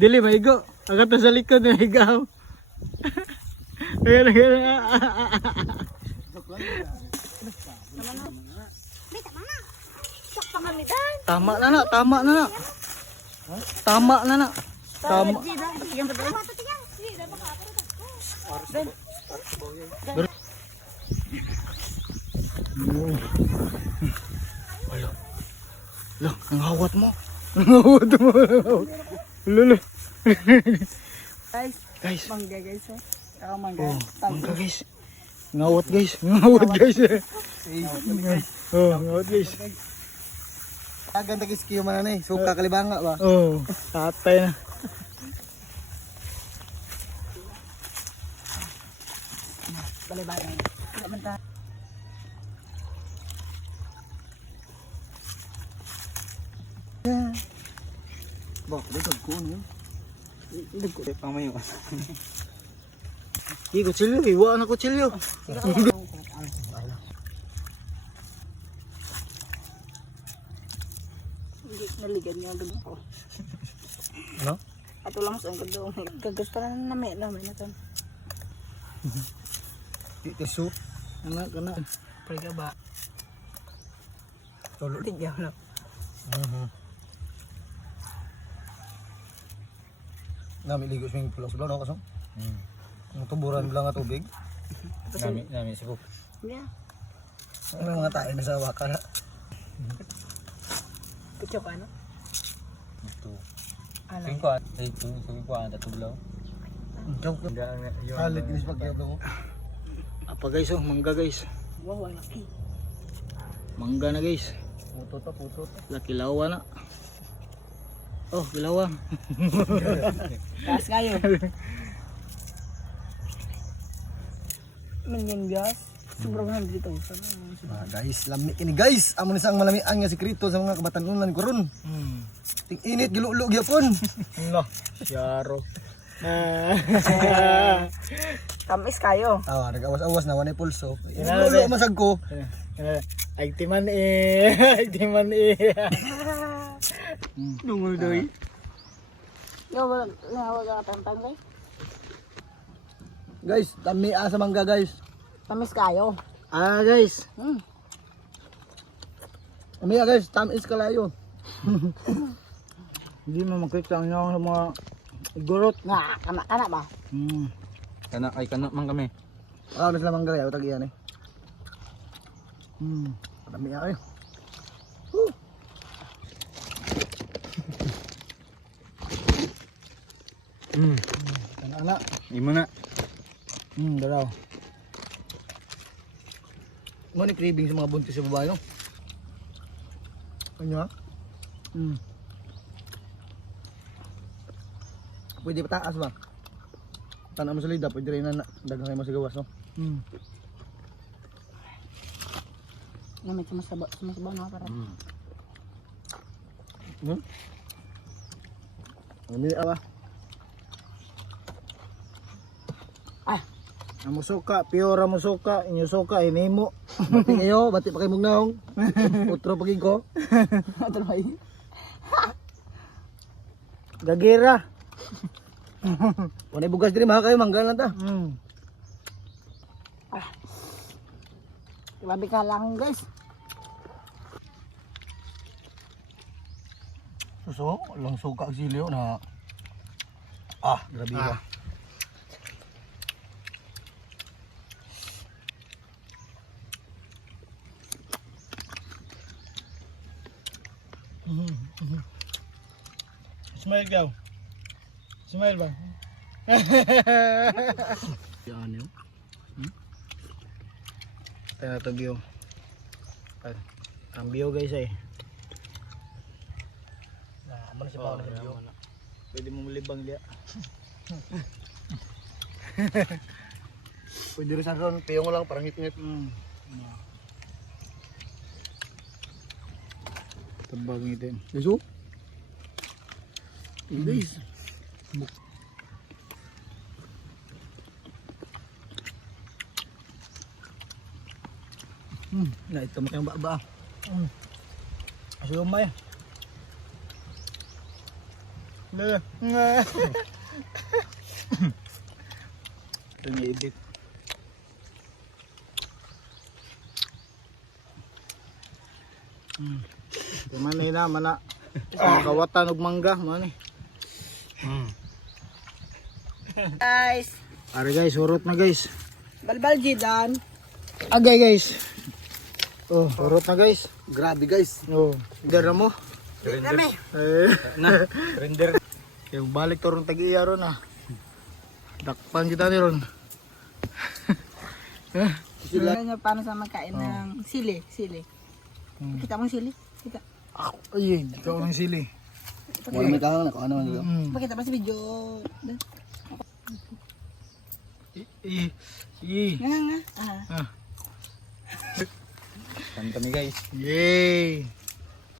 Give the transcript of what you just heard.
Dili maigo. Agad sa likod na higaw. Tama na na, tama na na. Tama na na. Tama. Ayo. Loh, ngawat mo. Ngawat mo. Lolo. Guys, mangga guys. Oh, mangga. Oh, mangga guys. Ngawat guys. Ngawat guys. Oh, ngawat guys. Aganda guys kiyo man ani, suka kalibanga ba? Oh, tatay na. Balay-balay. Manta. Bok, dito ko no. Dugko pamayo. Di kutsilyo, iwa na kutsilyo. Hindi naligan niya gud ko. Ano? Ato lang sa gud. Gagas pa na namin na to. Di tisu. Kana kana. Perga ba? Tolo. Tigyaw na. Nami ligo swimming pool sa no kaso. Ang tuburan bilang nga tubig. Nami sibuk. Yeah. May mga tayo na sa waka na. Kucok ano? Ito. Ano? Singko ang tatuglaw. Joke. Halit inis pagkaya ko. Apa guys, oh, mangga guys. Wow, laki. Mangga na guys. Puto. Laki lawa na. Oh, gilawa. Gas kayo. Manyan gas. Sobrang 100,000. Guys, lami ini guys. Amo ni sang malami ang sekreto sa mga kabatanunan ko ron. Ting init gilulo gyapon. No, syaro. Tamis kayo. Nag-awas-awas na wanay pulso. Ano, Lulo masag ko. Ay timan eh. Ay timan eh. Nungol doy. Yo, wala ka tantang guys. Guys, dami sa mangga guys. Tamis kayo. Ah guys. Dami guys, tamis kalayo. Hindi mo makita ang mga igorot. Nga, kana ba? Kana man kami. Ah, sila mangga ya, utag iyan eh. Dami ay. Anak. Imo na. Dalaw. Mo ni craving sa mga buntis sa babae no. Ano? Pwede pataas ba? Tanam mo sa lida, pwede rin na dagang kayo masigawas no. May sumasabaw na para. Ano ba? Amo suka, pure amo suka, inyo suka inimo. Bati kayo, bati pa kayo mugnaong. Utro pagig ko. Atalay. Gagira. Wanay bugas diri mga kayo mangga lang ta. Grabe ka lang guys. Suso, lang suka silyo na. Grabe ka. Smile daw. Smile ba? Yan yun. Tayo na to view. Ang view guys eh. Amo na si Pao na sa view. Pwede mo malibang dia. Pwede rin sa ron, piyong lang, parang ngit-ngit. Tabag ngitin. Guys, guys. Na ito makang ba. Asyong may. Ne. Ito niya edit. Manay na, mana. Kawatan og mangga, manay. Guys, Are guys, urot na guys. balbal jidan. Agay guys. Oh, urot na guys. Grabe guys. Oh, dara mo. Kami. Na, render. Yung balik to ron tag-iya ron ah. Dakpan kita ni ron. Sila nyo paano sa magkain ng sili. Kita mo yung sili? Kita. Ay, ikaw ng sili. Wala may kahang na, kung ano man dito. Pakita pa sa video. Nga. Kanta ni guys. Yay!